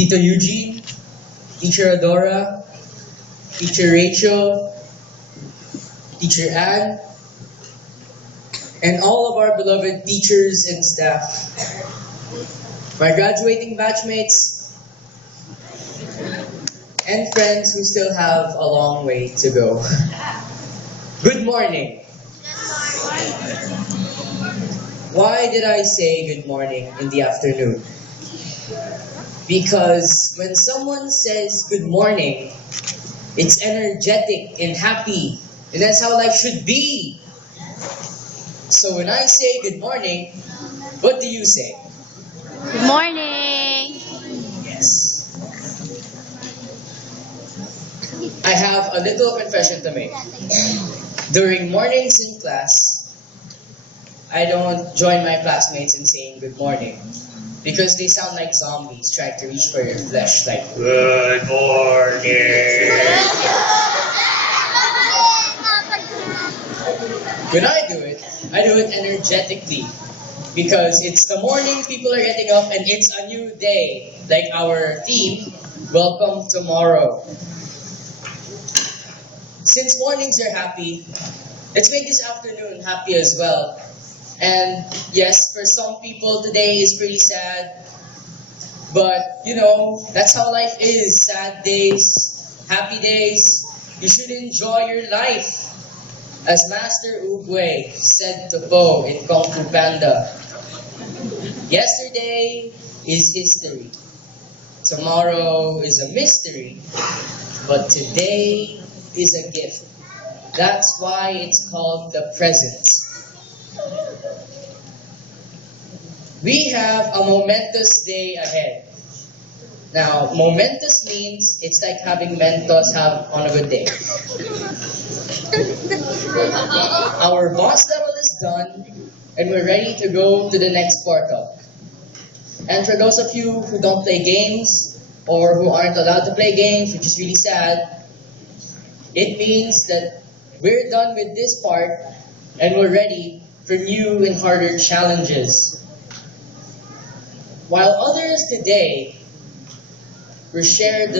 Tito Eugene, Teacher Adora, Teacher Rachel, Teacher Ann, and all of our beloved teachers and staff. My graduating batchmates and friends who still have a long way to go. Good morning. Why did I say good morning in the afternoon? Because when someone says good morning, it's energetic and happy, and that's how life should be. So when I say good morning, what do you say? Good morning! Yes. I have a little confession to make. During mornings in class, I don't join my classmates in saying good morning because they sound like zombies trying to reach for your flesh, like good morning. When I do it energetically because it's the morning, people are getting up, and it's a new day. Like our theme, Welcome Tomorrow. Since mornings are happy, let's make this afternoon happy as well. And yes, for some people today is pretty sad, but that's how life is. Sad days, happy days. You should enjoy your life. As Master Oogway said to Po in Kung Fu Panda, yesterday is history. Tomorrow is a mystery, but today is a gift. That's why it's called the present. We have a momentous day ahead. Now, momentous means it's like having Mentos have on a good day. Our boss level is done, and we're ready to go to the next portal. And for those of you who don't play games, or who aren't allowed to play games, which is really sad, it means that we're done with this part, and we're ready for new and harder challenges. While others today were shared